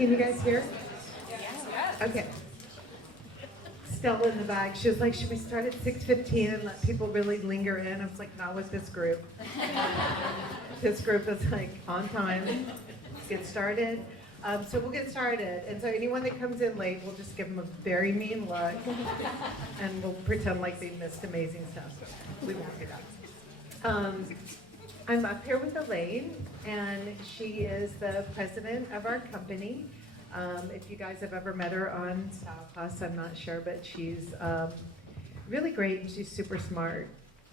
Can you guys hear? Okay. Stella in the back, she was like, should we start at 6:15 and let people really linger in? I was like, not with this group. This group is like on time. Let's get started. So we'll get started. And so anyone that comes in late, we'll just give them a very mean look and we'll pretend like they missed amazing stuff. We won't do that. I'm up here with Elaine, and she is the president of our company. If you guys have ever met her on Style Class, I'm not sure, but she's really great and she's super smart.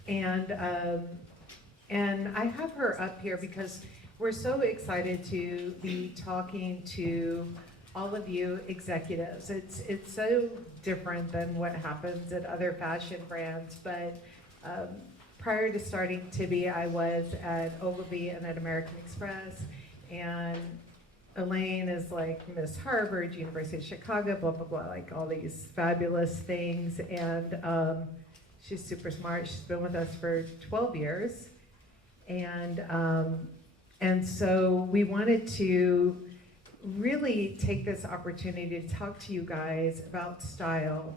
And I have her up here because we're so excited to be talking to all of you executives. It's so different than what happens at other fashion brands, but prior to starting Tibby, I was at Ogilvy and at American Express, and Elaine is like Miss Harvard, University of Chicago, blah, blah, blah, like all these fabulous things, and she's super smart. She's been with us for 12 years, and so we wanted to really take this opportunity to talk to you guys about style,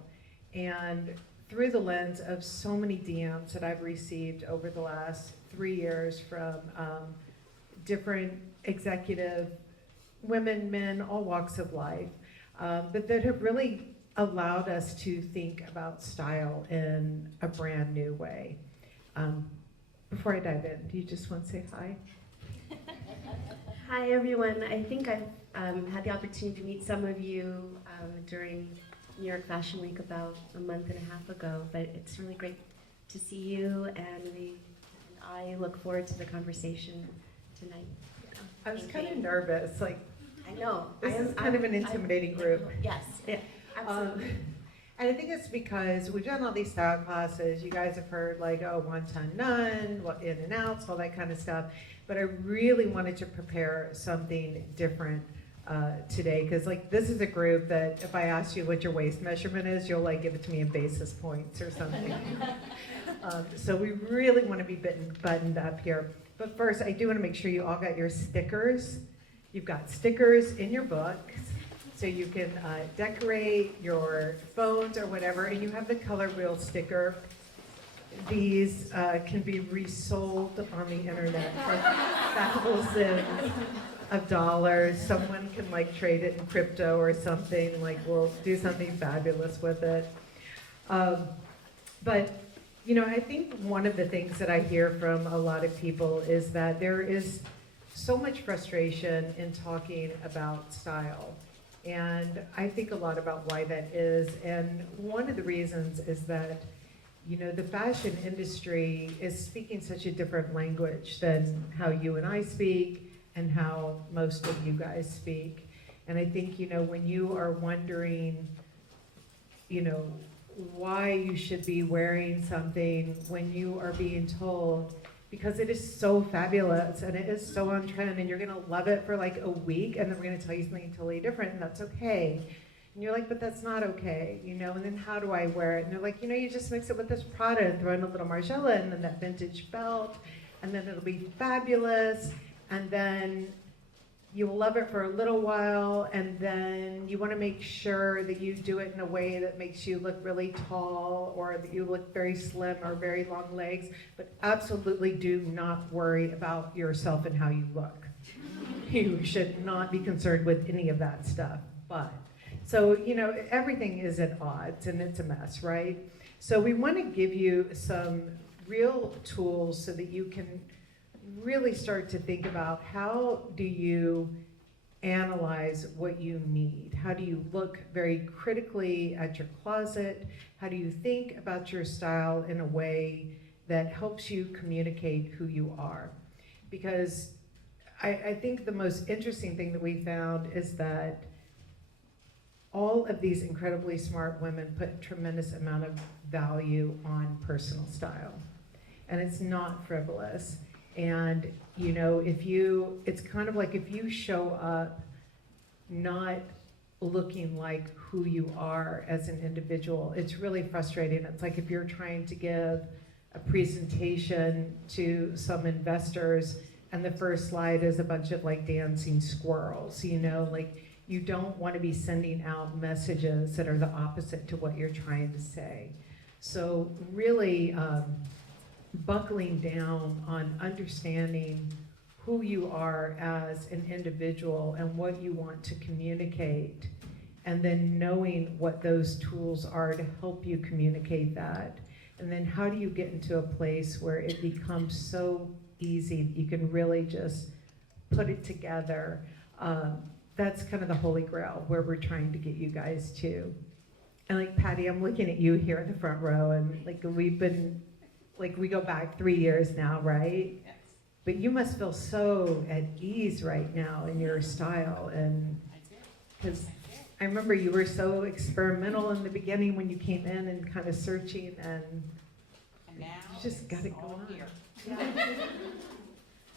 and through the lens of so many DMs that I've received over the last 3 years from different executive women, men, all walks of life, but that have really allowed us to think about style in a brand new way. Before I dive in, do you just want to say hi? Hi everyone. I think I've had the opportunity to meet some of you during New York Fashion Week about a month and a half ago, but it's really great to see you, and I look forward to the conversation tonight. I was kind of nervous, like, I know. this is kind of an intimidating group. Yes, yeah, absolutely. And I think it's because we've done all these style classes. You guys have heard like, oh, one ton none, in and outs, all that kind of stuff. But I really wanted to prepare something different today, because like this is a group that if I ask you what your waist measurement is, you'll like give it to me in basis points or something. So we really want to be buttoned up here. But first, I do want to make sure you all got your stickers. You've got stickers in your books, so you can decorate your phones or whatever, and you have the color wheel sticker. These can be resold on the internet for thousands of dollars. Someone can like trade it in crypto or something, like we'll do something fabulous with it. But you know, I think one of the things that I hear from a lot of people is that there is so much frustration in talking about style. And I think a lot about why that is. And one of the reasons is that, you know, the fashion industry is speaking such a different language than how you and I speak and how most of you guys speak. And I think, you know, when you are wondering, you know, why you should be wearing something when you are being told, because it is so fabulous and it is so on trend and you're gonna love it for like a week and then we're gonna tell you something totally different and that's okay. And you're like, but that's not okay, you know, and then how do I wear it? And they're like, you know, you just mix it with this Prada and throw in a little Margiela and then that vintage belt and then it'll be fabulous, and then you will love it for a little while, and then you want to make sure that you do it in a way that makes you look really tall or that you look very slim or very long legs, but absolutely do not worry about yourself and how you look. You should not be concerned with any of that stuff. But, so, you know, everything is at odds and it's a mess, right? So we want to give you some real tools so that you can really start to think about how do you analyze what you need? How do you look very critically at your closet? How do you think about your style in a way that helps you communicate who you are? Because I think the most interesting thing that we found is that all of these incredibly smart women put a tremendous amount of value on personal style. And it's not frivolous. And you know, it's kind of like if you show up not looking like who you are as an individual, it's really frustrating. It's like if you're trying to give a presentation to some investors and the first slide is a bunch of like dancing squirrels, you know, like You don't want to be sending out messages that are the opposite to what you're trying to say. So really buckling down on understanding who you are as an individual and what you want to communicate, and then knowing what those tools are to help you communicate that. And then how do you get into a place where it becomes so easy that you can really just put it together. That's kind of the holy grail where we're trying to get you guys to. And like Patty, I'm looking at you here in the front row, and like we've been, like we go back 3 years now, right? Yes. But you must feel so at ease right now in your style, and because I remember you were so experimental in the beginning when you came in and kind of searching, and now you just got it all going on. here.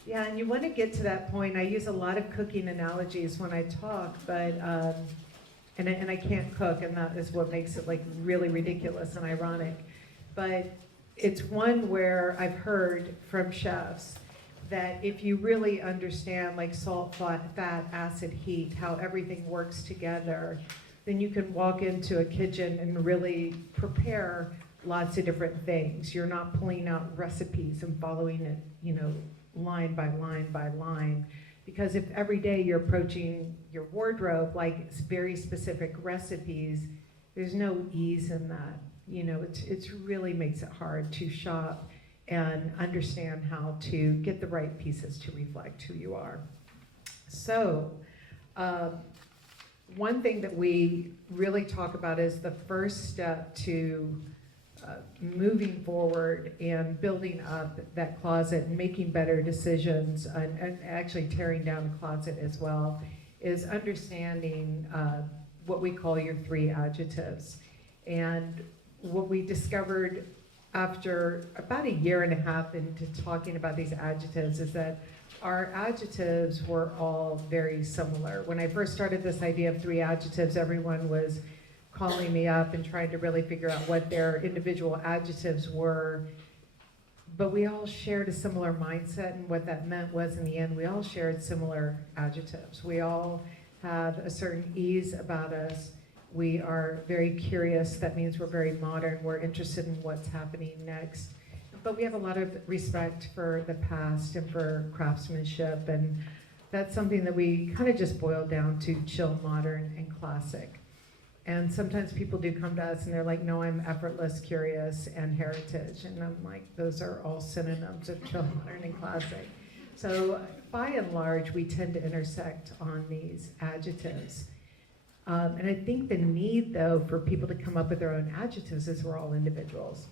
Yeah, and you want to get to that point. I use a lot of cooking analogies when I talk, but and I can't cook, and that is what makes it like really ridiculous and ironic. But it's one where I've heard from chefs that if you really understand like salt, fat, acid, heat, how everything works together, then you can walk into a kitchen and really prepare lots of different things. You're not pulling out recipes and following it, you know, line by line by line. Because if every day you're approaching your wardrobe like very specific recipes, there's no ease in that. You know, it's really makes it hard to shop and understand how to get the right pieces to reflect who you are. So, one thing that we really talk about is the first step to moving forward and building up that closet and making better decisions, and actually tearing down the closet as well, is understanding what we call your 3 adjectives. And what we discovered after about 1.5 years into talking about these adjectives is that our adjectives were all very similar. When I first started this idea of 3 adjectives, everyone was calling me up and trying to really figure out what their individual adjectives were. But we all shared a similar mindset, and what that meant was in the end, we all shared similar adjectives. We all have a certain ease about us. We are very curious. That means we're very modern. We're interested in what's happening next. But we have a lot of respect for the past and for craftsmanship, and that's something that we kind of just boiled down to chill, modern, and classic. And sometimes people do come to us and they're like, no, I'm effortless, curious, and heritage. And I'm like, those are all synonyms of chill, modern, and classic. So by and large, we tend to intersect on these adjectives. And I think the need, though, for people to come up with their own adjectives is we're all individuals.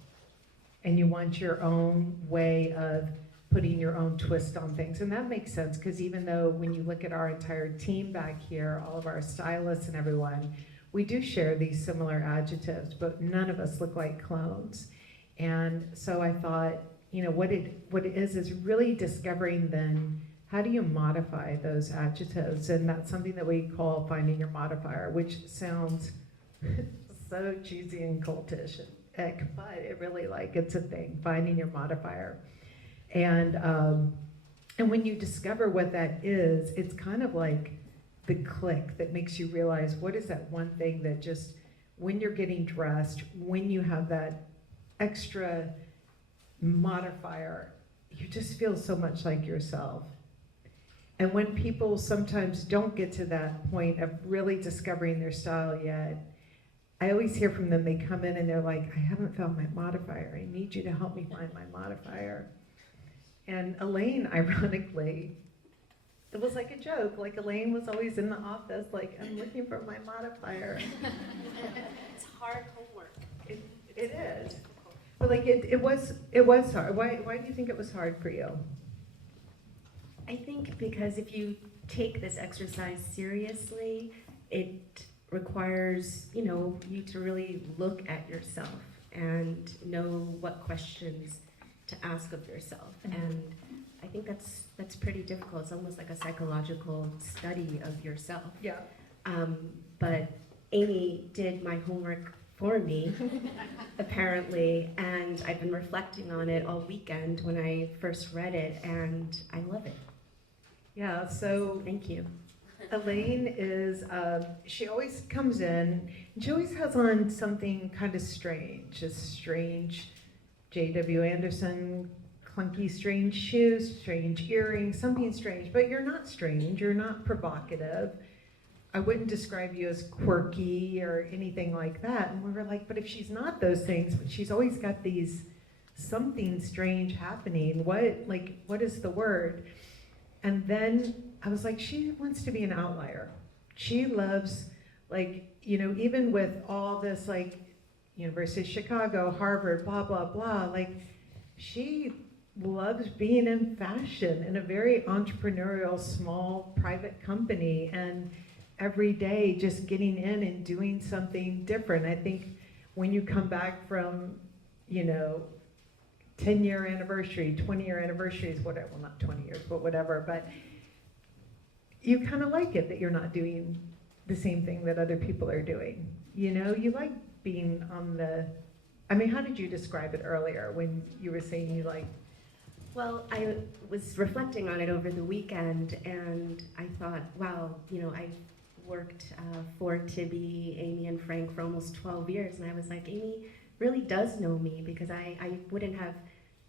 And you want your own way of putting your own twist on things. And that makes sense, because even though when you look at our entire team back here, all of our stylists and everyone, we do share these similar adjectives, but none of us look like clones. And so I thought, you know, what it is really discovering then, how do you modify those adjectives? And that's something that we call finding your modifier, which sounds so cheesy and cultish, but it really, like, it's a thing, finding your modifier. And when you discover what that is, it's kind of like the click that makes you realize what is that one thing that just, when you're getting dressed, when you have that extra modifier, you just feel so much like yourself. And when people sometimes don't get to that point of really discovering their style yet, I always hear from them, they come in and they're like, I haven't found my modifier. I need you to help me find my modifier. And Elaine, ironically, it was like a joke. Like Elaine was always in the office, like, I'm looking for my modifier. It's hard homework. It is. But like it was hard. Why do you think it was hard for you? I think because if you take this exercise seriously, it requires, you know, you to really look at yourself and know what questions to ask of yourself. Mm-hmm. And I think that's pretty difficult. It's almost like a psychological study of yourself. Yeah. But Amy did my homework for me, apparently, and I've been reflecting on it all weekend when I first read it, and I love it. Yeah, so Thank you. Elaine is, she always comes in, and she always has on something kind of strange, a strange J.W. Anderson, clunky strange shoes, strange earrings, something strange. But you're not strange, you're not provocative. I wouldn't describe you as quirky or anything like that. And we were like, but if she's not those things, but she's always got these something strange happening. What is the word? And then I was like, she wants to be an outlier. She loves, even with all this, University of Chicago, Harvard, blah, blah, blah, she loves being in fashion in a very entrepreneurial, small, private company, and every day just getting in and doing something different. I think when you come back from, 10-year anniversary, 20-year anniversaries, whatever, well, not 20 years, but whatever, but you kind of like it that you're not doing the same thing that other people are doing. You like being on how did you describe it earlier when you were saying you like? Well, I was reflecting on it over the weekend, and I thought, wow, I've worked for Tibby, Amy, and Frank for almost 12 years, and I was like, Amy really does know me, because I wouldn't have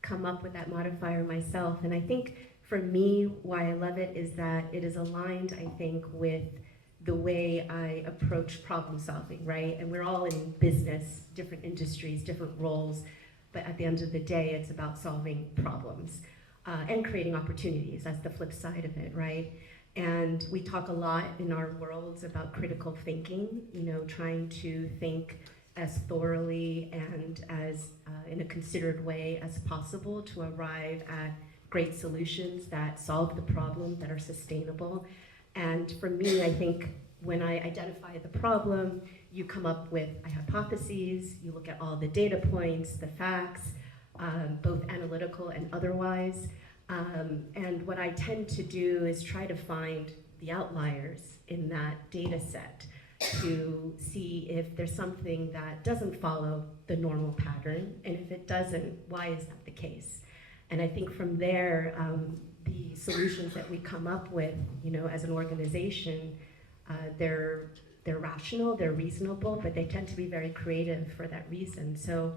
come up with that modifier myself. And I think for me, why I love it is that it is aligned, I think, with the way I approach problem solving, right? And we're all in business, different industries, different roles, but at the end of the day, it's about solving problems and creating opportunities. That's the flip side of it, right? And we talk a lot in our worlds about critical thinking, trying to think as thoroughly and as in a considered way as possible to arrive at great solutions that solve the problem, that are sustainable. And for me, I think when I identify the problem, you come up with hypotheses, you look at all the data points, the facts, both analytical and otherwise. And what I tend to do is try to find the outliers in that data set to see if there's something that doesn't follow the normal pattern, and if it doesn't, why is that the case? And I think from there, the solutions that we come up with, as an organization, they're rational, they're reasonable, but they tend to be very creative for that reason. So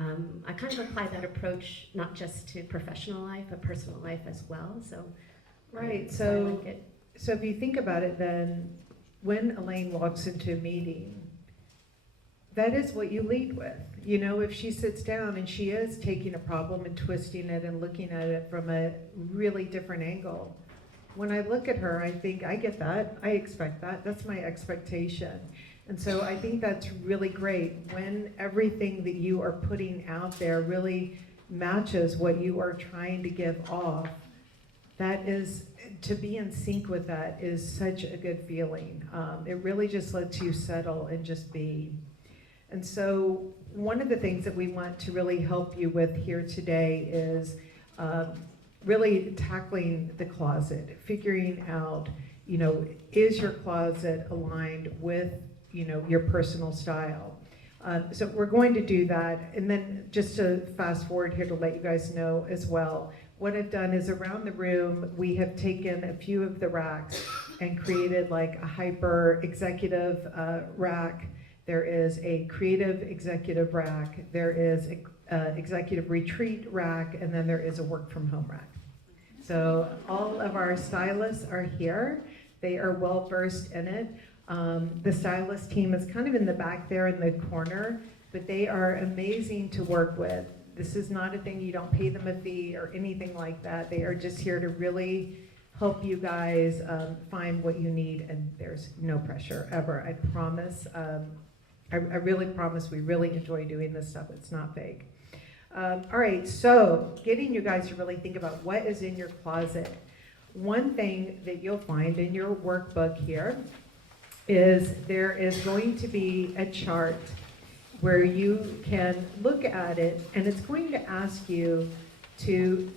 I kind of apply that approach not just to professional life, but personal life as well. So Right. I So like it. So if you think about it, then when Elaine walks into a meeting, that is what you lead with. If she sits down and she is taking a problem and twisting it and looking at it from a really different angle, when I look at her, I think, I get that, I expect that, that's my expectation. And so I think that's really great when everything that you are putting out there really matches what you are trying to give off. That is, to be in sync with that is such a good feeling. It really just lets you settle and just be. And so one of the things that we want to really help you with here today is really tackling the closet, figuring out, is your closet aligned with, your personal style? So we're going to do that. And then just to fast forward here to let you guys know as well, what I've done is around the room, we have taken a few of the racks and created like a hyper executive rack. There is a creative executive rack. There is a executive retreat rack, and then there is a work from home rack. So all of our stylists are here. They are well versed in it. The stylist team is kind of in the back there in the corner, but they are amazing to work with. This is not a thing, you don't pay them a fee or anything like that. They are just here to really help you guys find what you need, and there's no pressure ever, I promise. I really promise we really enjoy doing this stuff. It's not fake. All right, so getting you guys to really think about what is in your closet. One thing that you'll find in your workbook here is there is going to be a chart where you can look at it, and it's going to ask you to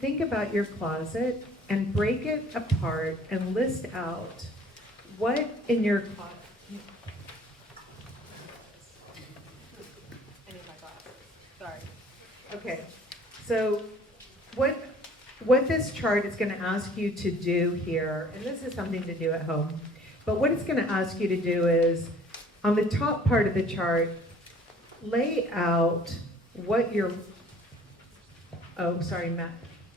think about your closet and break it apart and list out what in your closet. I need my glasses. Sorry. Okay. So what what this chart is going to ask you to do here, and this is something to do at home, but what it's going to ask you to do is, on the top part of the chart, lay out what your, oh, sorry, Matt,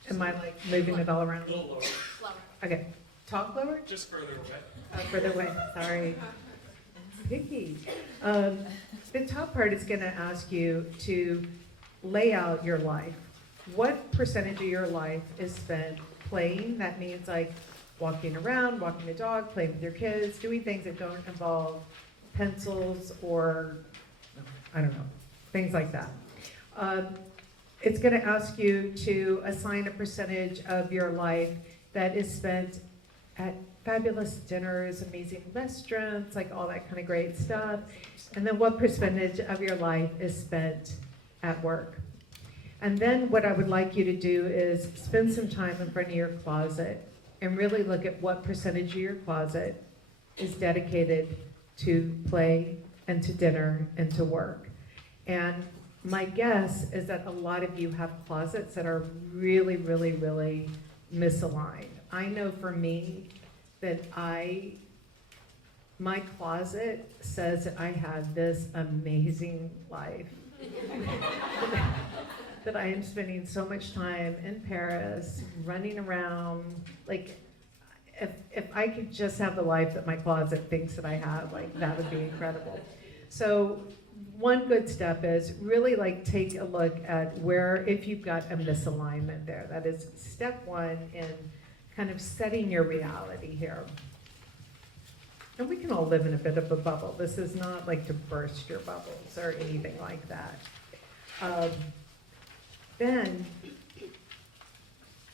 am I like moving it all around? A little lower, Okay, talk lower? just further away. Further away, sorry. Picky. The top part is going to ask you to lay out your life. What percentage of your life is spent playing? That means like walking around, walking the dog, playing with your kids, doing things that don't involve pencils or, I don't know, things like that. It's going to ask you to assign a percentage of your life that is spent at fabulous dinners, amazing restaurants, like all that kind of great stuff. And then what percentage of your life is spent at work. And then what I would like you to do is spend some time in front of your closet and really look at what percentage of your closet is dedicated to play and to dinner and to work. And my guess is that a lot of you have closets that are really, really, really misaligned. I know for me that my closet says that I have this amazing life. That I am spending so much time in Paris, running around. Like, if I could just have the life that my closet thinks that I have, like, that would be incredible. So one good step is really like take a look at where, if you've got a misalignment there. That is step one in kind of setting your reality here. And we can all live in a bit of a bubble. This is not like to burst your bubbles or anything like that. Then,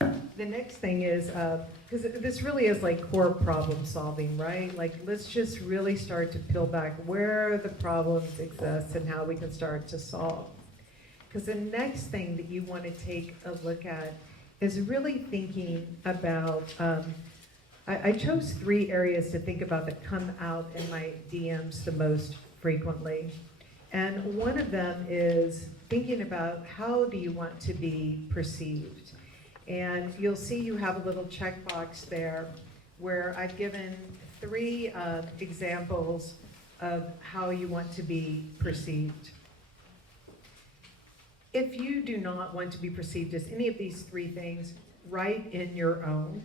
the next thing is, because this really is like core problem solving, right? Like, let's just really start to peel back where the problems exist and how we can start to solve. Because the next thing that you want to take a look at is really thinking about, I chose 3 areas to think about that come out in my DMs the most frequently. And one of them is thinking about how do you want to be perceived. And you'll see you have a little checkbox there where I've given 3 examples of how you want to be perceived. If you do not want to be perceived as any of these 3 things, write in your own.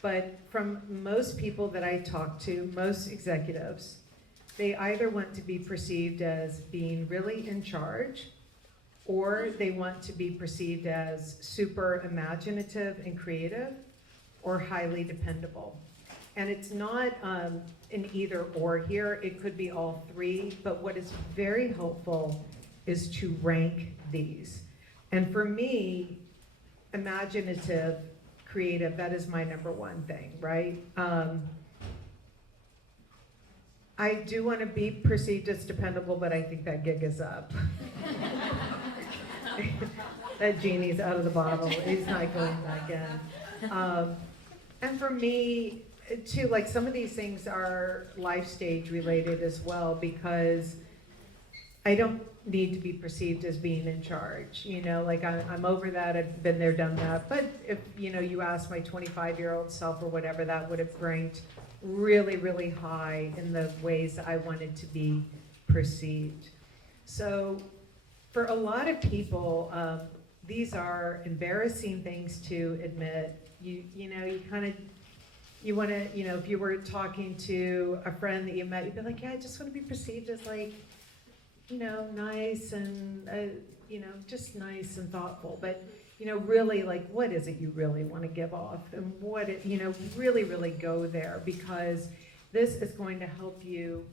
But from most people that I talk to, most executives, they either want to be perceived as being really in charge, or they want to be perceived as super imaginative and creative, or highly dependable. And it's not an either or here, it could be all 3, but what is very helpful is to rank these. And for me, imaginative, creative, that is my number 1 thing, right? I do want to be perceived as dependable, but I think that gig is up. That genie's out of the bottle. He's not going back in. And for me, too, like some of these things are life stage related as well, because I don't need to be perceived as being in charge. You know, like I'm over that. I've been there, done that. But if, you know, you ask my 25-year-old self or whatever, that would have ranked really, really high in the ways that I wanted to be perceived. So for a lot of people, these are embarrassing things to admit. You know, you want to, you know, if you were talking to a friend that you met, you'd be like, yeah, I just want to be perceived as like, you know, nice and, you know, just nice and thoughtful. But, you know, really, like, what is it you really want to give off? And what, you know, really, really go there, because this is going to help you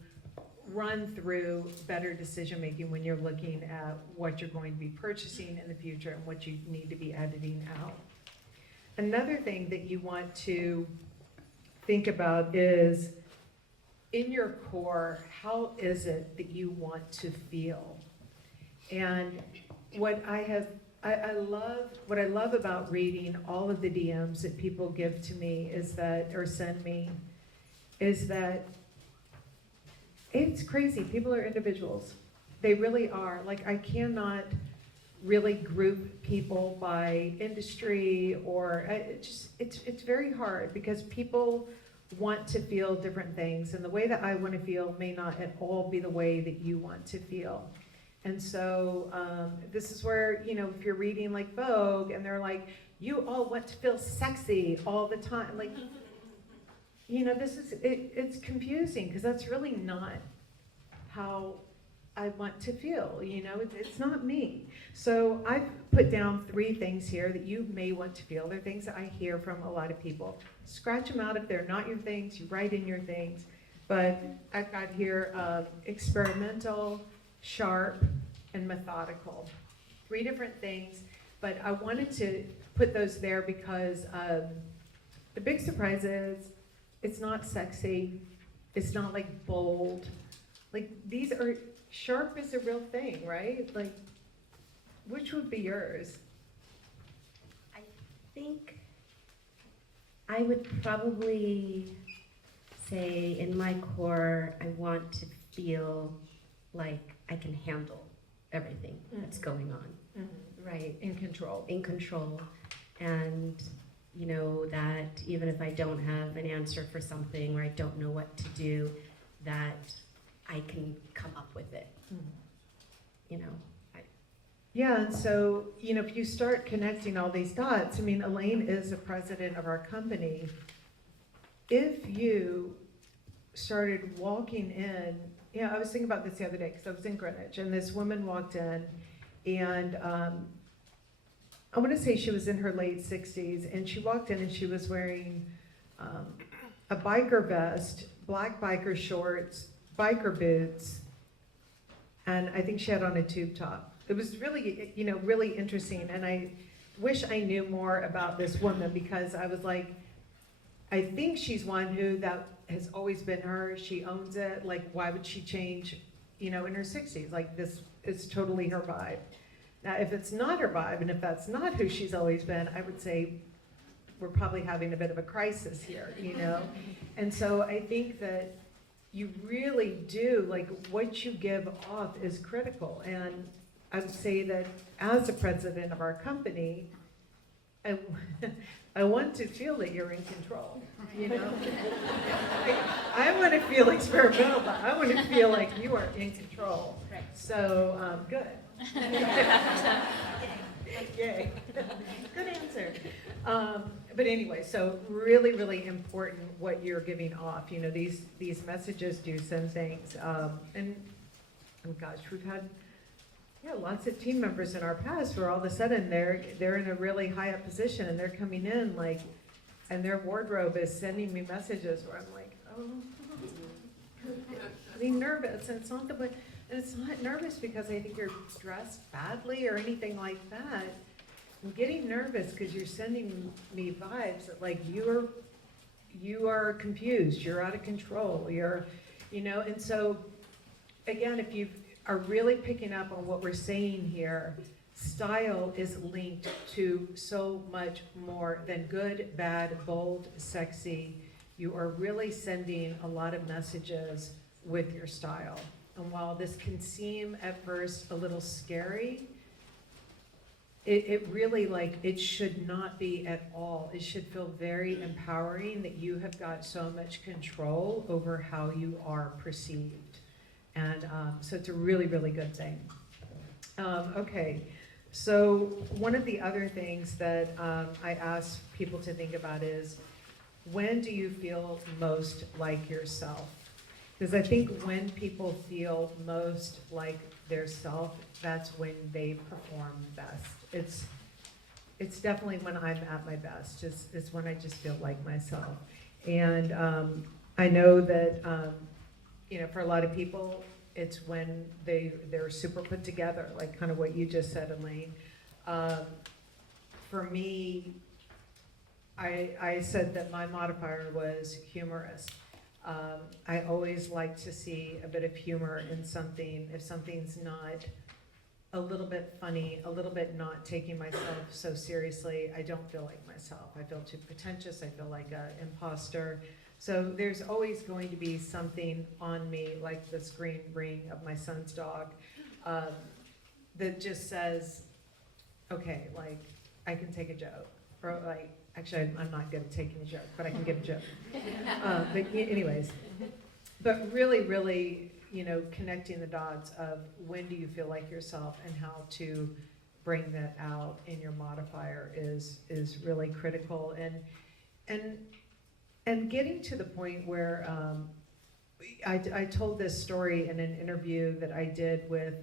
run through better decision making when you're looking at what you're going to be purchasing in the future and what you need to be editing out. Another thing that you want to think about is, in your core, how is it that you want to feel? And what I love about reading all of the DMs that people give to me is that, or send me, is that it's crazy. People are individuals. They really are. Like, I cannot really group people by industry, or it's very hard because people want to feel different things, and the way that I want to feel may not at all be the way that you want to feel. And so this is where, if you're reading like Vogue and they're like, you all want to feel sexy all the time, like, it's confusing because that's really not how I want to feel, it's not me. So I've put down 3 things here that you may want to feel. They're things that I hear from a lot of people. Scratch them out if they're not your things, you write in your things. But I've got here experimental, sharp, and methodical. 3 different things, but I wanted to put those there because the big surprise is it's not sexy, it's not like bold. Like these are, sharp is a real thing, right? Like, which would be yours? I think I would probably say in my core, I want to feel like I can handle everything that's going on. Mm-hmm. Right, in control. In control. And that even if I don't have an answer for something or I don't know what to do, that I can come up with it. Mm-hmm. Yeah, and so, if you start connecting all these dots, Elaine is the president of our company. If you started walking in, I was thinking about this the other day because I was in Greenwich, and this woman walked in, and I want to say she was in her late 60s, and she walked in and she was wearing a biker vest, black biker shorts, biker boots, and I think she had on a tube top. It was really, really interesting, and I wish I knew more about this woman because I was like, I think she's one who that has always been her. She owns it. Like, why would she change, in her 60s? Like, this is totally her vibe. Now, if it's not her vibe, and if that's not who she's always been, I would say we're probably having a bit of a crisis here, And so I think that you really do, like, what you give off is critical. And I would say that as the president of our company, I want to feel that you're in control, I want to feel experimental, but I want to feel like you are in control. Right. So, good. Yay. Good answer. But anyway, so really, really important what you're giving off. These messages do send things. And gosh, we've had lots of team members in our past where all of a sudden they're in a really high up position and they're coming in like, and their wardrobe is sending me messages where I'm like, oh, I'm nervous, and it's not and it's not nervous because I think you're dressed badly or anything like that. I'm getting nervous because you're sending me vibes that like you are confused, you're out of control, and so again, if you are really picking up on what we're saying here, style is linked to so much more than good, bad, bold, sexy. You are really sending a lot of messages with your style. And while this can seem at first a little scary, it really, like, it should not be at all. It should feel very empowering that you have got so much control over how you are perceived. And so it's a really, really good thing. Okay, so one of the other things that I ask people to think about is, when do you feel most like yourself? Because I think when people feel most like their self, that's when they perform best. It's definitely when I'm at my best, is when I just feel like myself. And I know that for a lot of people, it's when they're super put together, like kind of what you just said, Elaine. For me, I said that my modifier was humorous. I always like to see a bit of humor in something. If something's not a little bit funny, a little bit not taking myself so seriously, I don't feel like myself. I feel too pretentious, I feel like an imposter. So there's always going to be something on me, like the screen ring of my son's dog, that just says, okay, like, I can take a joke, or like, actually, I'm not good at taking a joke, but I can give a joke. Anyways, but really, really, you know, connecting the dots of when do you feel like yourself and how to bring that out in your modifier is really critical. And getting to the point where I told this story in an interview that I did with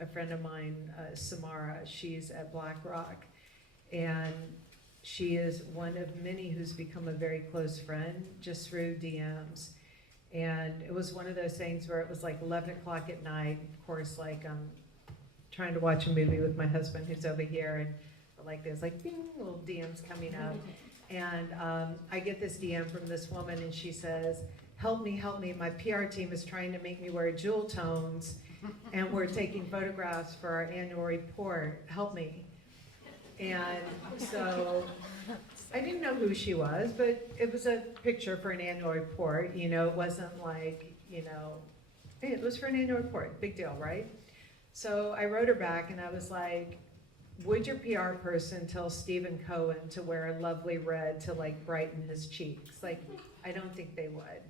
a friend of mine, Samara. She's at BlackRock, and she is one of many who's become a very close friend just through DMs. And it was one of those things where it was like 11 o'clock at night. Of course, like I'm trying to watch a movie with my husband who's over here, and like there's like bing, little DMs coming up. And I get this DM from this woman, and she says, help me, my PR team is trying to make me wear jewel tones, and we're taking photographs for our annual report, help me. And so I didn't know who she was, but it was a picture for an annual report, you know, it wasn't like, you know, hey, it was for an annual report, big deal, right? So I wrote her back and I was like, would your PR person tell Stephen Cohen to wear a lovely red to like brighten his cheeks? Like, I don't think they would.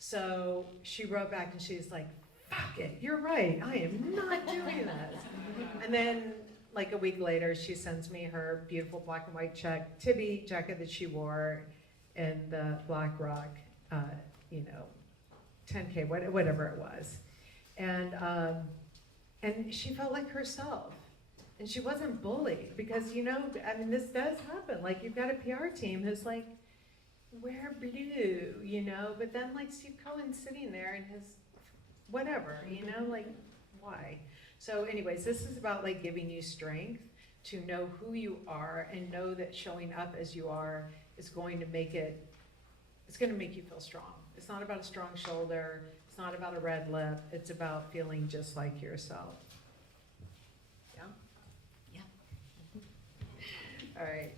So she wrote back and she's like, fuck it, you're right, I am not doing this. And then like a week later, she sends me her beautiful black and white check Tibby jacket that she wore in the BlackRock, you know, 10K, whatever it was. And she felt like herself. And she wasn't bullied because, you know, I mean, this does happen. Like, you've got a PR team who's like, wear blue, you know, but then like Steve Cohen's sitting there in his whatever, you know, like, why? So anyways, this is about like giving you strength to know who you are and know that showing up as you are is going to make it, it's going to make you feel strong. It's not about a strong shoulder. It's not about a red lip. It's about feeling just like yourself. Yeah? Yeah. All right.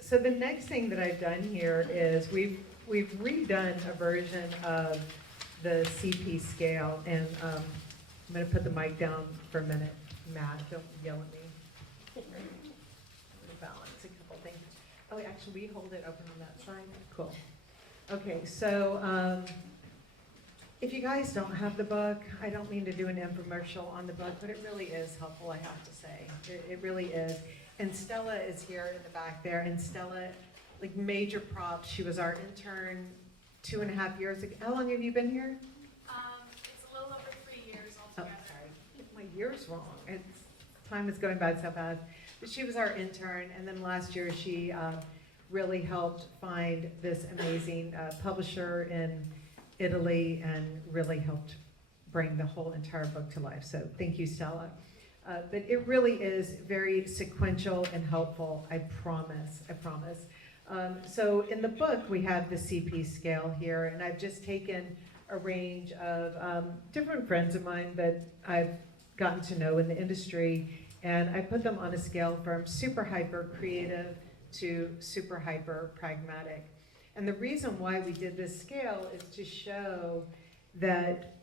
So the next thing that I've done here is we've redone a version of the CP scale, and I'm going to put the mic down for a minute. Matt, don't yell at me. I'm going to balance a couple things. Oh, actually, will you hold it open on that side? Cool. Okay, so if you guys don't have the book, I don't mean to do an infomercial on the book, but it really is helpful, I have to say. It really is. And Stella is here in the back there, and Stella, like, major props. She was our intern 2.5 years ago. How long have you been here? It's a little over 3 years altogether. Oh, sorry. My year's wrong. Time is going by so fast. But she was our intern, and then last year she really helped find this amazing publisher in Italy and really helped bring the whole entire book to life. So thank you, Stella. But it really is very sequential and helpful, I promise, I promise. So in the book, we have the CP scale here, and I've just taken a range of different friends of mine that I've gotten to know in the industry, and I put them on a scale from super hyper creative to super hyper pragmatic. And the reason why we did this scale is to show that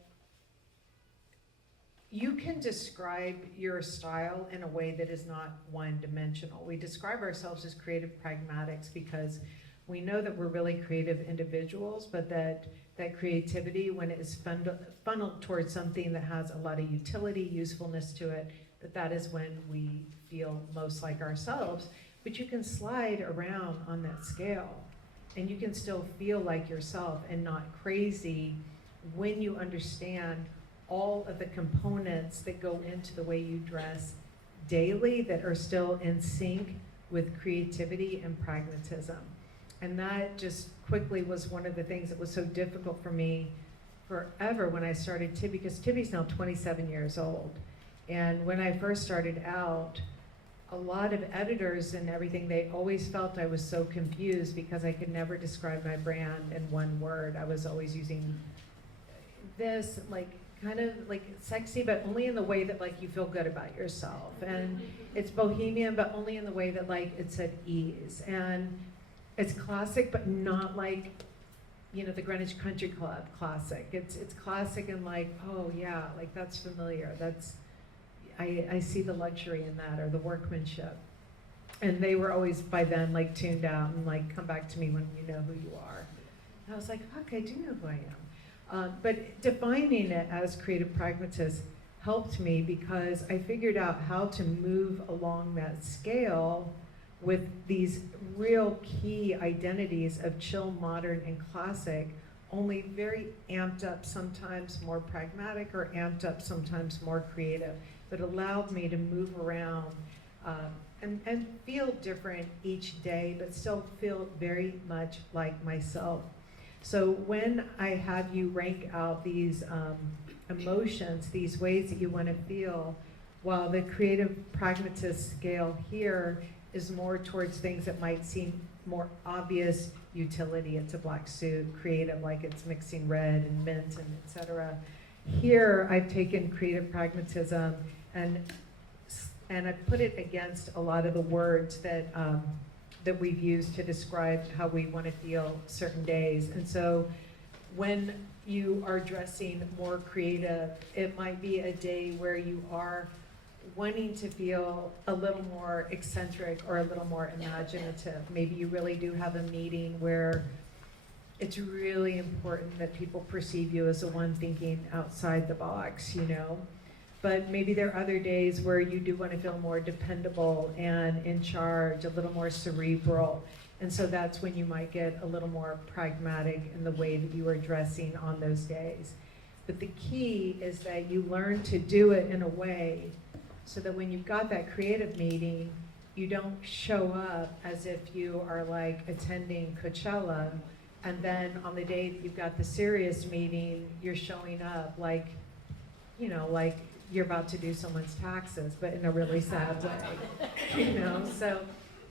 you can describe your style in a way that is not one-dimensional. We describe ourselves as creative pragmatics because we know that we're really creative individuals, but that creativity, when it is funneled towards something that has a lot of utility, usefulness to it, that is when we feel most like ourselves. But you can slide around on that scale, and you can still feel like yourself and not crazy when you understand all of the components that go into the way you dress daily that are still in sync with creativity and pragmatism. And that just quickly was one of the things that was so difficult for me forever when I started Tibby, because Tibby's now 27 years old. And when I first started out, a lot of editors and everything, they always felt I was so confused because I could never describe my brand in one word. I was always using this, like, kind of like sexy, but only in the way that like you feel good about yourself. And it's bohemian, but only in the way that like it's at ease. And it's classic, but not like, you know, the Greenwich Country Club classic. It's classic and like, oh yeah, like that's familiar. That's, I see the luxury in that, or the workmanship. And they were always by then like tuned out and like, come back to me when you know who you are. And I was like, fuck, I do know who I am. But defining it as creative pragmatist helped me because I figured out how to move along that scale with these real key identities of chill, modern, and classic, only very amped up, sometimes more pragmatic, or amped up, sometimes more creative, but allowed me to move around and feel different each day, but still feel very much like myself. So when I have you rank out these emotions, these ways that you want to feel, while the creative pragmatist scale here is more towards things that might seem more obvious utility. It's a black suit, creative, like it's mixing red and mint and etc. Here, I've taken creative pragmatism and I've put it against a lot of the words that that we've used to describe how we want to feel certain days. And so when you are dressing more creative, it might be a day where you are wanting to feel a little more eccentric or a little more imaginative. Maybe you really do have a meeting where it's really important that people perceive you as the one thinking outside the box, you know? But maybe there are other days where you do want to feel more dependable and in charge, a little more cerebral. And so that's when you might get a little more pragmatic in the way that you are dressing on those days. But the key is that you learn to do it in a way so that when you've got that creative meeting, you don't show up as if you are like attending Coachella, and then on the day that you've got the serious meeting, you're showing up like, you know, like you're about to do someone's taxes, but in a really sad way, you know? So,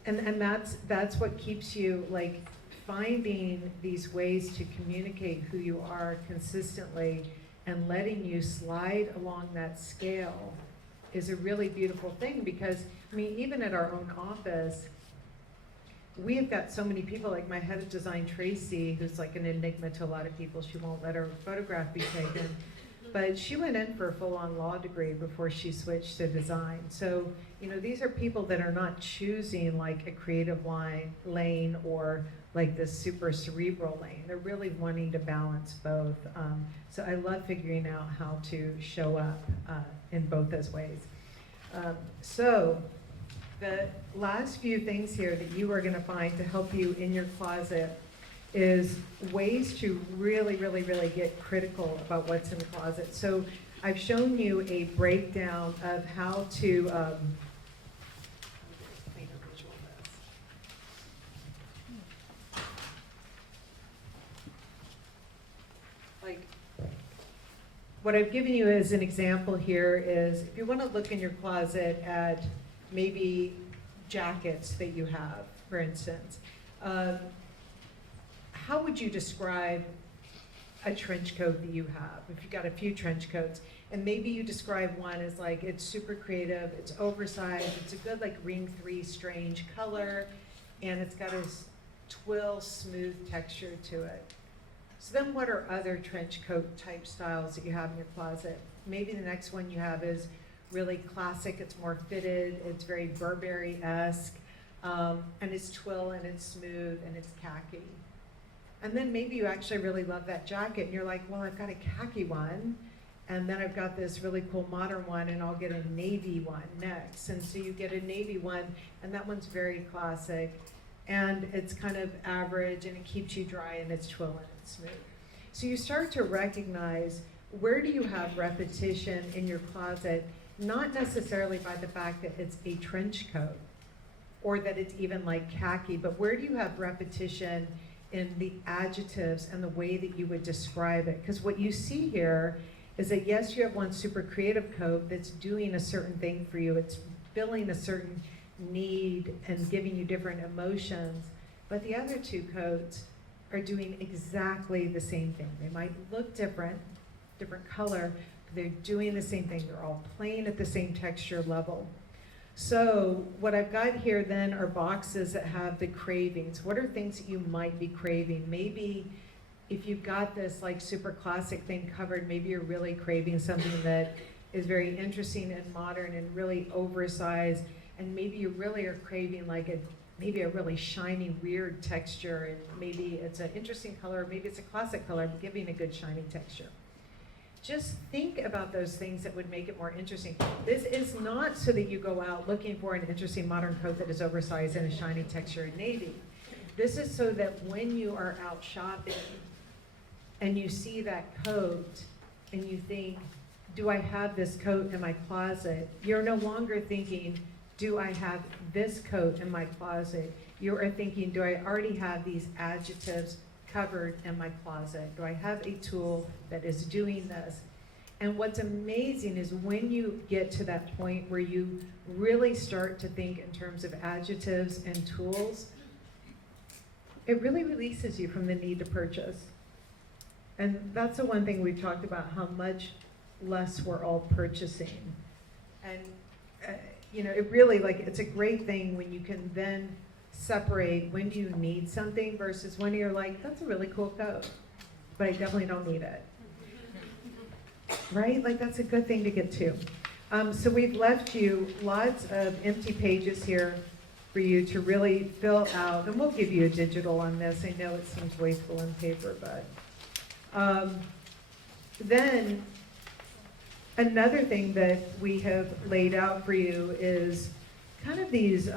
and that's what keeps you like finding these ways to communicate who you are consistently and letting you slide along that scale is a really beautiful thing because, I mean, even at our own office, we have got so many people, like my head of design, Tracy, who's like an enigma to a lot of people. She won't let her photograph be taken. But she went in for a full-on law degree before she switched to design. So, you know, these are people that are not choosing like a creative lane or like this super cerebral lane. They're really wanting to balance both. So I love figuring out how to show up in both those ways. So the last few things here that you are going to find to help you in your closet is ways to really, really, really get critical about what's in the closet. So I've shown you a breakdown of how to like what I've given you as an example here is if you want to look in your closet at maybe jackets that you have, for instance. How would you describe a trench coat that you have? If you've got a few trench coats, and maybe you describe one as like, it's super creative, it's oversized, it's a good like ring 3 strange color, and it's got a twill smooth texture to it. So then what are other trench coat type styles that you have in your closet? Maybe the next one you have is really classic, it's more fitted, it's very Burberry-esque, and it's twill and it's smooth and it's khaki. And then maybe you actually really love that jacket and you're like, well, I've got a khaki one, and then I've got this really cool modern one, and I'll get a navy one next. And so you get a navy one, and that one's very classic, and it's kind of average, and it keeps you dry, and it's twill and it's smooth. So you start to recognize where do you have repetition in your closet, not necessarily by the fact that it's a trench coat or that it's even like khaki, but where do you have repetition in the adjectives and the way that you would describe it? Because what you see here is that yes, you have one super creative coat that's doing a certain thing for you. It's filling a certain need and giving you different emotions, but the other two coats are doing exactly the same thing. They might look different color, but they're doing the same thing. They're all playing at the same texture level. So what I've got here then are boxes that have the cravings. What are things that you might be craving? Maybe if you've got this like super classic thing covered, maybe you're really craving something that is very interesting and modern and really oversized, and maybe you really are craving like maybe a really shiny, weird texture, and maybe it's an interesting color, maybe it's a classic color, giving a good shiny texture. Just think about those things that would make it more interesting. This is not so that you go out looking for an interesting modern coat that is oversized and a shiny texture in navy. This is so that when you are out shopping and you see that coat and you think, do I have this coat in my closet? You're no longer thinking, do I have this coat in my closet? You are thinking, do I already have these adjectives covered in my closet? Do I have a tool that is doing this? And what's amazing is when you get to that point where you really start to think in terms of adjectives and tools, it really releases you from the need to purchase. And that's the one thing we've talked about, how much less we're all purchasing. And you know, it really, like, it's a great thing when you can then separate when do you need something versus when you're like, that's a really cool coat, but I definitely don't need it. Right? Like, that's a good thing to get to. So we've left you lots of empty pages here for you to really fill out, and we'll give you a digital on this. I know it seems wasteful on paper, but then another thing that we have laid out for you is kind of these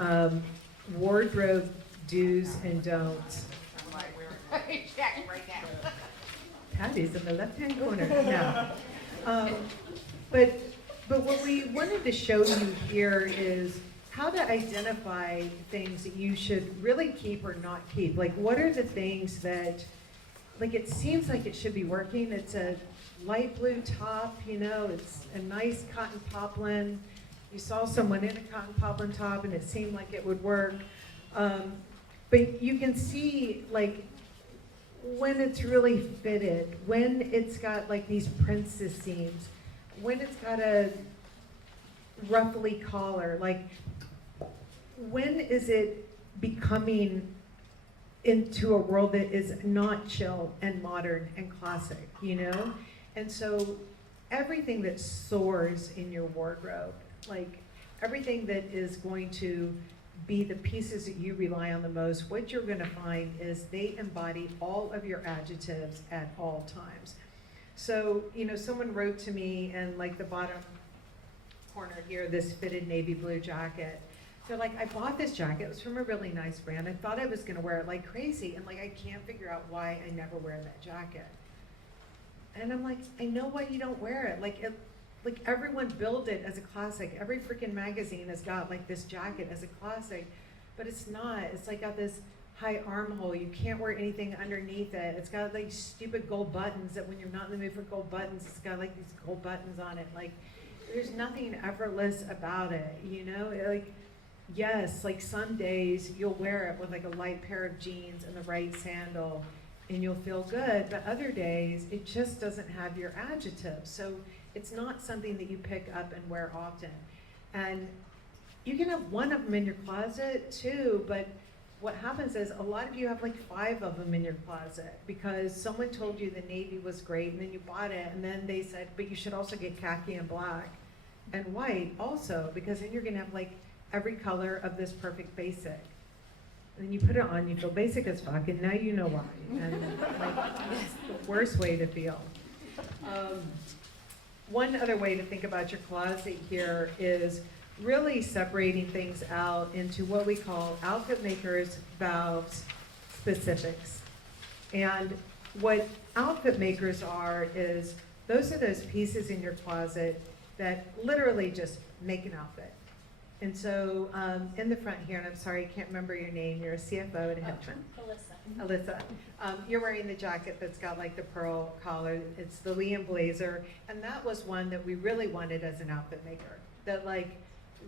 wardrobe do's and don'ts. I'm like, we're checking right now. Patty's in the left-hand corner. No. But what we wanted to show you here is how to identify things that you should really keep or not keep. Like, what are the things that, like, it seems like it should be working. It's a light blue top, you know, it's a nice cotton poplin. You saw someone in a cotton poplin top and it seemed like it would work. But you can see, like, when it's really fitted, when it's got like these princess seams, when it's got a ruffly collar, like, when is it becoming into a world that is not chill and modern and classic, you know? And so everything that soars in your wardrobe, like everything that is going to be the pieces that you rely on the most, what you're gonna find is they embody all of your adjectives at all times. So, you know, someone wrote to me in like the bottom corner here, this fitted navy blue jacket. They're like, I bought this jacket, it was from a really nice brand. I thought I was gonna wear it like crazy, and like I can't figure out why I never wear that jacket. And I'm like, I know why you don't wear it. Like everyone billed it as a classic. Every freaking magazine has got like this jacket as a classic, but it's not. It's like got this high armhole. You can't wear anything underneath it. It's got like stupid gold buttons that when you're not in the mood for gold buttons, it's got like these gold buttons on it. Like, there's nothing effortless about it, you know? Like, yes, like some days you'll wear it with like a light pair of jeans and the right sandal and you'll feel good, but other days it just doesn't have your adjectives. So it's not something that you pick up and wear often. And you can have one of them in your closet too, but what happens is a lot of you have like 5 of them in your closet because someone told you the navy was great and then you bought it and then they said, but you should also get khaki and black and white also, because then you're gonna have like every color of this perfect basic. And then you put it on, you feel basic as fuck, and now you know why. And like, it's the worst way to feel. One other way to think about your closet here is really separating things out into what we call outfit makers, valves, specifics. And what outfit makers are is those are those pieces in your closet that literally just make an outfit. And so in the front here, and I'm sorry, I can't remember your name, you're a CFO at a hedge fund. Alyssa. You're wearing the jacket that's got like the pearl collar. It's the Liam blazer. And that was one that we really wanted as an outfit maker. That like,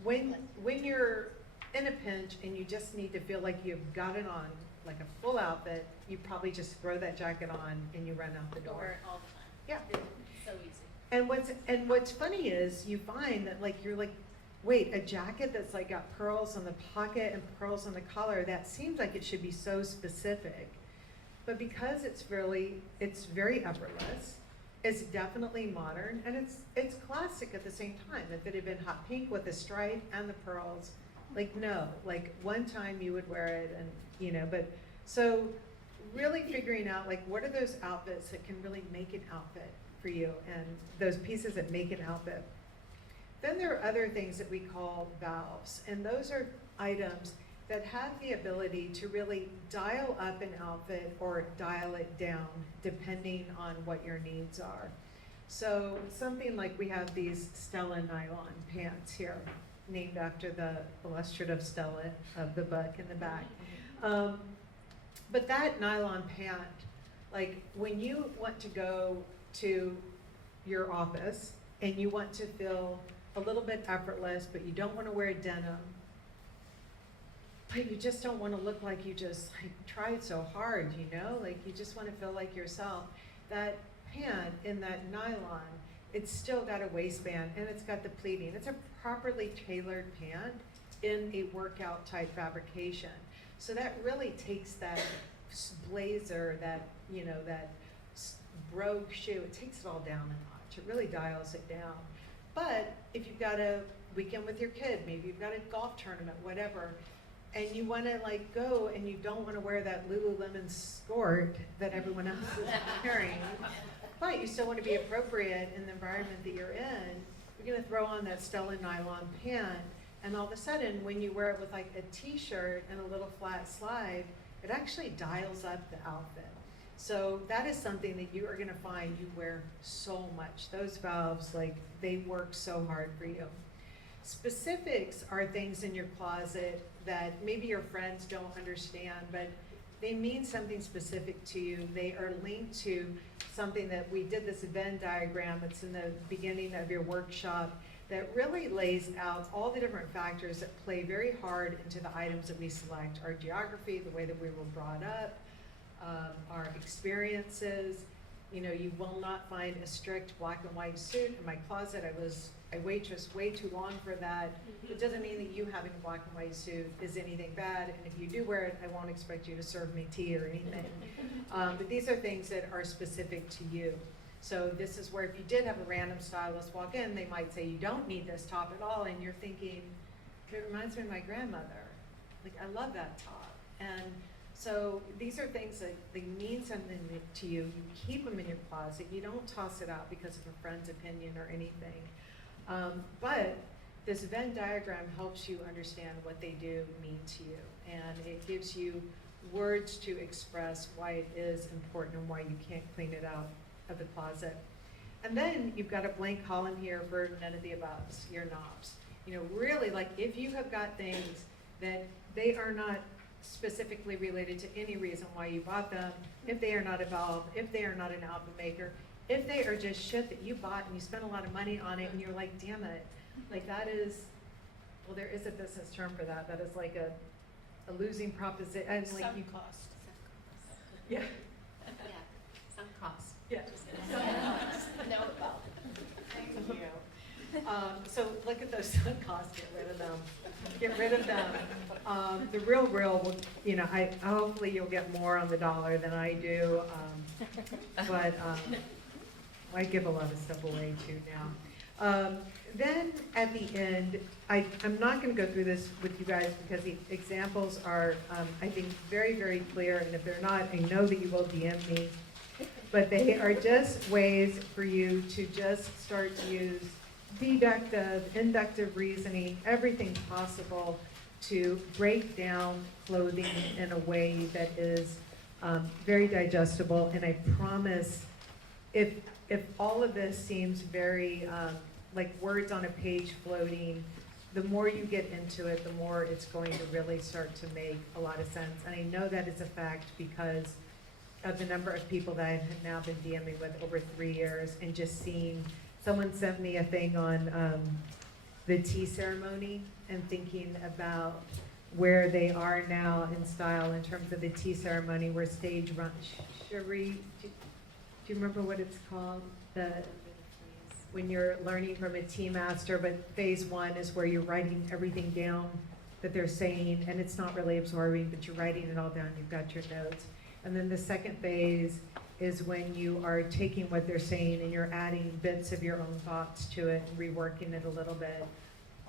when you're in a pinch and you just need to feel like you've got it on, like a full outfit, you probably just throw that jacket on and you run out the door. Wear it all the time. Yeah. It's so easy. And what's funny is you find that like you're like, wait, a jacket that's like got pearls on the pocket and pearls on the collar, that seems like it should be so specific. But because it's very effortless, is definitely modern, and it's classic at the same time. If it had been hot pink with the stripe and the pearls, like no, like one time you would wear it, and you know, but so really figuring out like what are those outfits that can really make an outfit for you, and those pieces that make an outfit. Then there are other things that we call valves, and those are items that have the ability to really dial up an outfit or dial it down depending on what your needs are. So something like we have these Stella nylon pants here, named after the illustrative Stella of the book in the back. But that nylon pant, like when you want to go to your office and you want to feel a little bit effortless, but you don't want to wear denim, but you just don't want to look like you just like tried so hard, you know? Like you just want to feel like yourself. That pant in that nylon, it's still got a waistband and it's got the pleating. It's a properly tailored pant in a workout type fabrication. So that really takes that blazer, that, you know, that brogue shoe, it takes it all down a notch. It really dials it down. But if you've got a weekend with your kid, maybe you've got a golf tournament, whatever, and you want to like go and you don't want to wear that Lululemon skirt that everyone else is wearing, but you still want to be appropriate in the environment that you're in, you're going to throw on that Stella nylon pant, and all of a sudden when you wear it with like a t-shirt and a little flat slide, it actually dials up the outfit. So that is something that you are going to find you wear so much. Those valves, like, they work so hard for you. Specifics are things in your closet that maybe your friends don't understand, but they mean something specific to you. They are linked to something that we did this Venn diagram. It's in the beginning of your workshop that really lays out all the different factors that play very hard into the items that we select. Our geography, the way that we were brought up, our experiences. You know, you will not find a strict black and white suit in my closet. I waitressed way too long for that. It doesn't mean that you having a black and white suit is anything bad, and if you do wear it, I won't expect you to serve me tea or anything. But these are things that are specific to you. So this is where if you did have a random stylist walk in, they might say, you don't need this top at all, and you're thinking, it reminds me of my grandmother. Like, I love that top. And so these are things that they mean something to you. You keep them in your closet. You don't toss it out because of a friend's opinion or anything. But this Venn diagram helps you understand what they do mean to you. And it gives you words to express why it is important and why you can't clean it out of the closet. And then you've got a blank column here for none of the aboves, your knobs. You know, really, like, if you have got things that they are not specifically related to any reason why you bought them, if they are not a valve, if they are not an album maker, if they are just shit that you bought and you spent a lot of money on it and you're like, damn it, like that is, well, there is a business term for that. That is like a losing proposition. And like Sunk you, cost. yeah, Yeah, some cost. yeah. Know about it. Thank you. So look at those sunk costs, get rid of them. Get rid of them. The real will, you know, I hopefully you'll get more on the dollar than I do. But I give a lot of stuff away too now. Then at the end, I'm not going to go through this with you guys because the examples are, I think, very, very clear. And if they're not, I know that you will DM me. But they are just ways for you to just start to use deductive, inductive reasoning, everything possible to break down clothing in a way that is very digestible. And I promise, if all of this seems very like words on a page floating, the more you get into it, the more it's going to really start to make a lot of sense. And I know that is a fact because of the number of people that I have now been DMing with over 3 years, and just seeing, someone sent me a thing on the tea ceremony and thinking about where they are now in style in terms of the tea ceremony, where stage run, Cherie, do you remember what it's called? When you're learning from a tea master, but phase one is where you're writing everything down that they're saying, and it's not really absorbing, but you're writing it all down, you've got your notes. And then the second phase is when you are taking what they're saying and you're adding bits of your own thoughts to it and reworking it a little bit.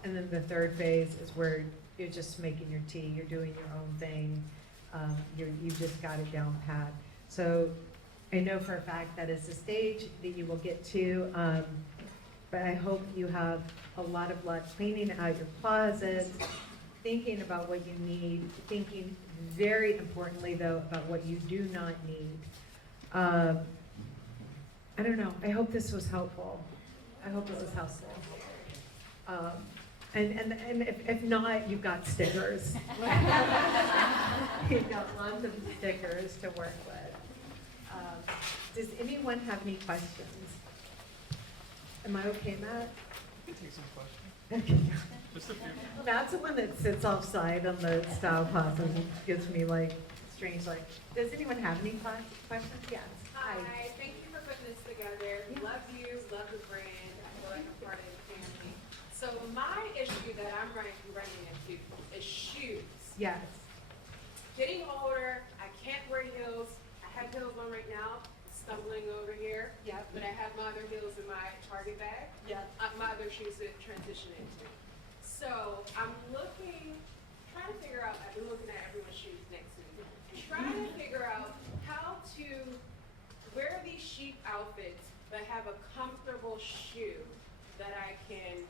And then the third phase is where you're just making your tea, you're doing your own thing, you've just got it down pat. So I know for a fact that it's a stage that you will get to, but I hope you have a lot of luck cleaning out your closet, thinking about what you need, thinking very importantly though about what you do not need. I don't know, I hope this was helpful. I hope this was helpful. And if not, you've got stickers. You've got lots of stickers to work with. Does anyone have any questions? Am I okay, Matt? Take some questions. Okay. Just a few. Matt's the one that sits offside on the style class and gives me like strange, like, does anyone have any questions? Yes. Hi, thank you for putting this together. Yeah. Love you, love the brand. I feel like I'm part of the family. So my issue that I'm running into is shoes. Yes. Getting older, I can't wear heels. I have heels on right now, stumbling over here. Yep. But I have my other heels in my Target bag. Yep. My other shoes to transition into. So I'm trying to figure out, I've been looking at everyone's shoes next to me, trying to figure out how to wear these chic outfits, but have a comfortable shoe that I can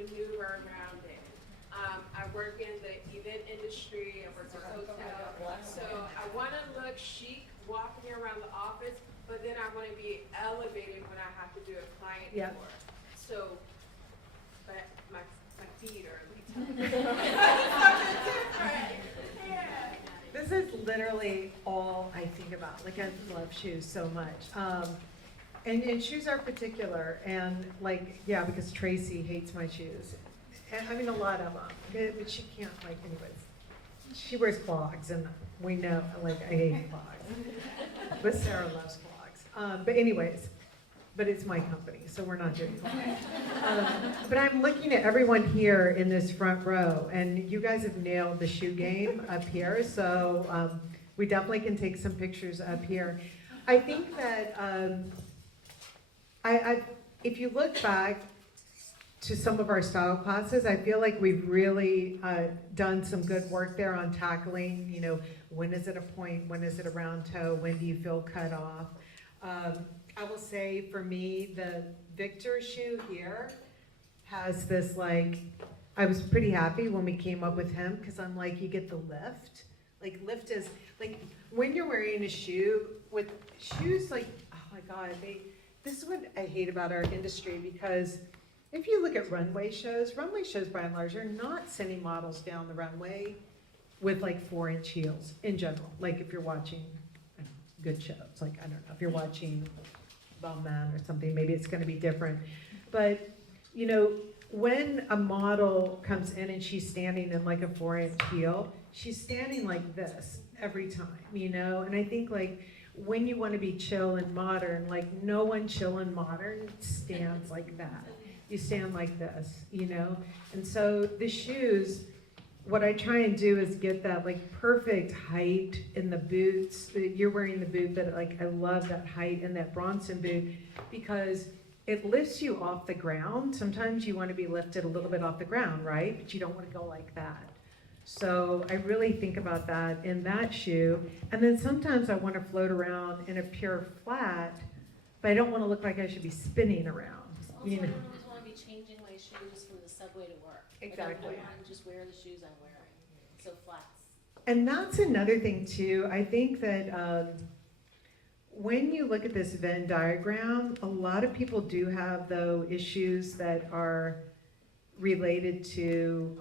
maneuver around in. I work in the event industry, I work in a hotel, so I want to look chic walking around the office, but then I want to be elevated when I have to do a client Yep. tour. So, but my feet are something different. Yeah. This is literally all I think about. Like, I love shoes so much. And shoes are particular, and like, yeah, because Tracy hates my shoes. And I mean, a lot of them, but she can't, like, anyways. She wears clogs, and we know, like, I hate clogs. But Sarah loves clogs. But anyways, but it's my company, so we're not doing clogs. But I'm looking at everyone here in this front row, and you guys have nailed the shoe game up here, so we definitely can take some pictures up here. I think that if you look back to some of our style classes, I feel like we've really done some good work there on tackling, you know, when is it a point, when is it a round toe, when do you feel cut off? I will say for me, the Victor shoe here has this like, I was pretty happy when we came up with him because I'm like, you get the lift. Like lift is, like when you're wearing a shoe, with shoes like, oh my God, this is what I hate about our industry because if you look at runway shows by and large are not sending models down the runway with like 4-inch heels in general. Like if you're watching good shows, like I don't know, if you're watching Bowman or something, maybe it's gonna be different. But you know, when a model comes in and she's standing in like a 4-inch heel, she's standing like this every time, you know? And I think like when you wanna be chill and modern, like no one chill and modern stands like that. You stand like this, you know? And so the shoes, what I try and do is get that like perfect height in the boots. You're wearing the boot that like, I love that height in that Bronson boot because it lifts you off the ground. Sometimes you want to be lifted a little bit off the ground, right? But you don't want to go like that. So I really think about that in that shoe. And then sometimes I want to float around in a pure flat, but I don't want to look like I should be spinning around, Also, you know? I don't just want to be changing my shoes from the subway to work. Exactly. I want to just wear the shoes I'm wearing, so flats. And that's another thing too. I think that when you look at this Venn diagram, a lot of people do have though issues that are related to,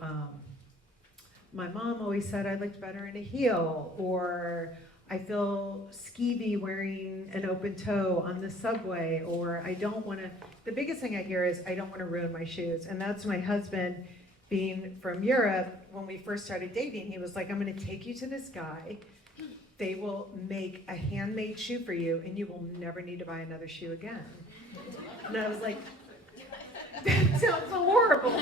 my mom always said I looked better in a heel, or I feel skeevy wearing an open toe on the subway, or I don't want to, the biggest thing I hear is I don't want to ruin my shoes. And that's my husband being from Europe. When we first started dating, he was like, I'm going to take you to this guy. They will make a handmade shoe for you and you will never need to buy another shoe again. And I was like, that sounds horrible.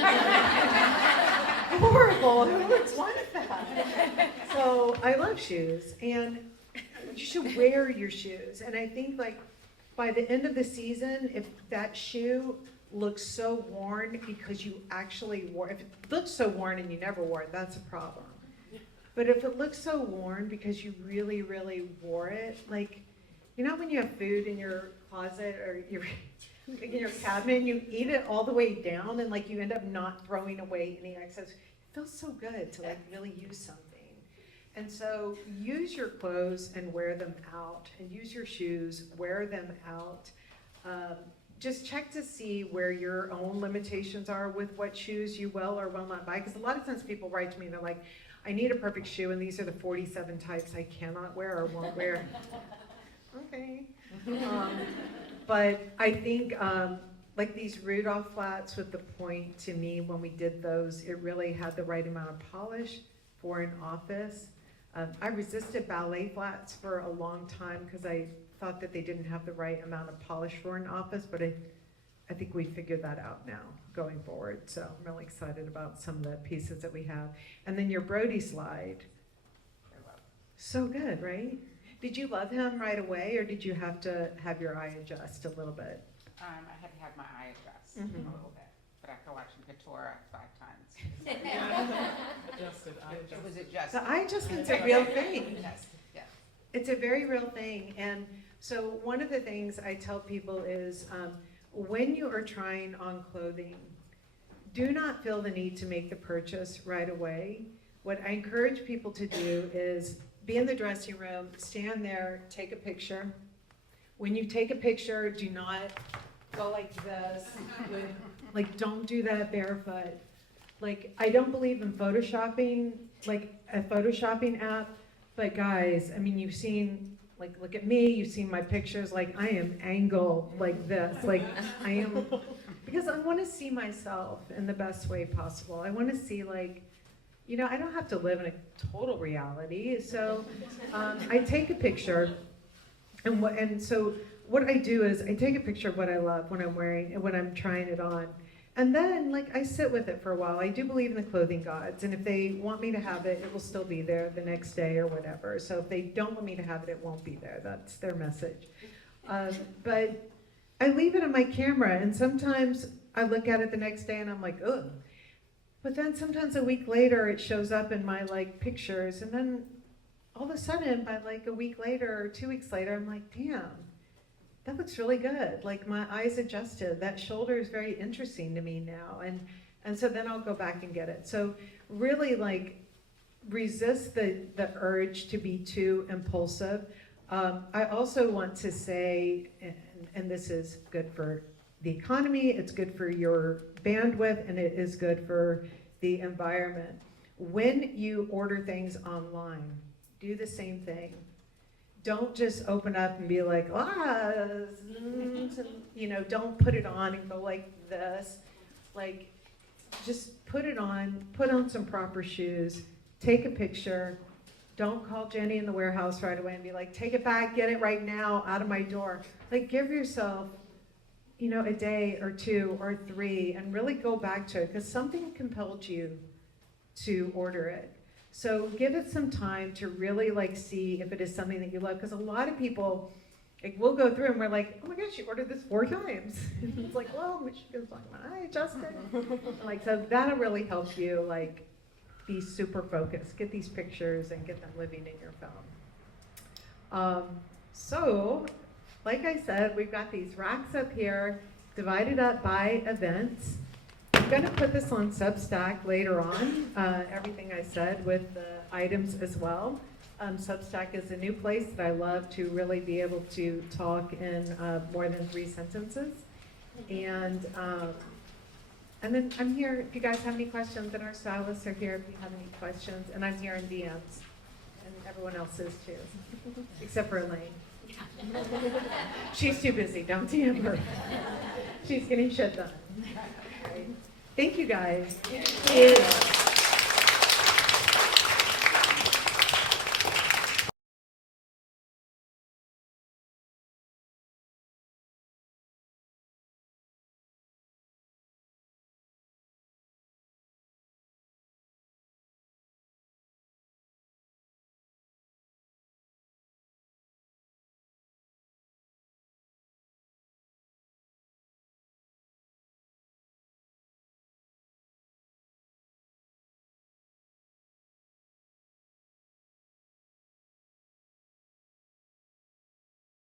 Horrible, who would want that? So I love shoes, and you should wear your shoes. And I think like by the end of the season, if that shoe looks so worn because you actually wore, if it looks so worn and you never wore it, that's a problem. But if it looks so worn because you really, really wore it, like, you know when you have food in your closet or in your cabinet and you eat it all the way down and like you end up not throwing away any excess? It feels so good to like really use something. And so use your clothes and wear them out, and use your shoes, wear them out. Just check to see where your own limitations are with what shoes you will or will not buy. Because a lot of times people write to me and they're like, I need a perfect shoe and these are the 47 types I cannot wear or won't wear. Okay. But I think like these Rudolph flats with the point, to me, when we did those, it really had the right amount of polish for an office. I resisted ballet flats for a long time because I thought that they didn't have the right amount of polish for an office, but I think we figured that out now going forward. So I'm really excited about some of the pieces that we have. And then your Brody slide. So good, right? Did you love him right away, or did you have to have your eye adjust a little bit? I had to have my eye adjust Mhm. a little bit, but after watching Couture 5 times, Adjusted, it was adjusted. The eye adjustment's a real thing. Yes, yeah. It's a very real thing. And so one of the things I tell people is when you are trying on clothing, do not feel the need to make the purchase right away. What I encourage people to do is be in the dressing room, stand there, take a picture. When you take a picture, do not go like this. Like, don't do that barefoot. Like, I don't believe in photoshopping, like a photoshopping app, but guys, I mean, you've seen, like, look at me, you've seen my pictures, like, I am angled like this, like, I am, because I want to see myself in the best way possible. I want to see, like, you know, I don't have to live in a total reality, so I take a picture, and so what I do is I take a picture of what I love when I'm wearing and when I'm trying it on. And then, like, I sit with it for a while. I do believe in the clothing gods, and if they want me to have it, it will still be there the next day or whatever. So if they don't want me to have it, it won't be there. That's their message. But I leave it on my camera, and sometimes I look at it the next day and I'm like, ugh. But then sometimes a week later, it shows up in my, like, pictures, and then all of a sudden, by like a week later or 2 weeks later, I'm like, damn. That looks really good. Like, my eyes adjusted. That shoulder is very interesting to me now. And so then I'll go back and get it. So really, like, resist the urge to be too impulsive. I also want to say, and this is good for the economy, it's good for your bandwidth, and it is good for the environment. When you order things online, do the same thing. Don't just open up and be like, you know, don't put it on and go like this. Like, just put it on, put on some proper shoes, take a picture. Don't call Jenny in the warehouse right away and be like, take it back, get it right now, out of my door. Like, give yourself, you know, a day or 2 or 3 and really go back to it, because something compelled you to order it. So give it some time to really, like, see if it is something that you love, because a lot of people, like, we'll go through and we're like, oh my gosh, you ordered this 4 times. It's like, well, Michigan's like, I adjusted. Like, so that'll really help you, like, be super focused. Get these pictures and get them living in your phone. So, like I said, we've got these racks up here, divided up by events. I'm going to put this on Substack later on, everything I said with the items as well. Substack is a new place that I love to really be able to talk in more than 3 sentences. And then I'm here if you guys have any questions, and our stylists are here if you have any questions. And I'm here in DMs, and everyone else is too, except for Elaine. She's too busy, don't DM her. She's getting shit done. Right. Thank you guys. Thank you.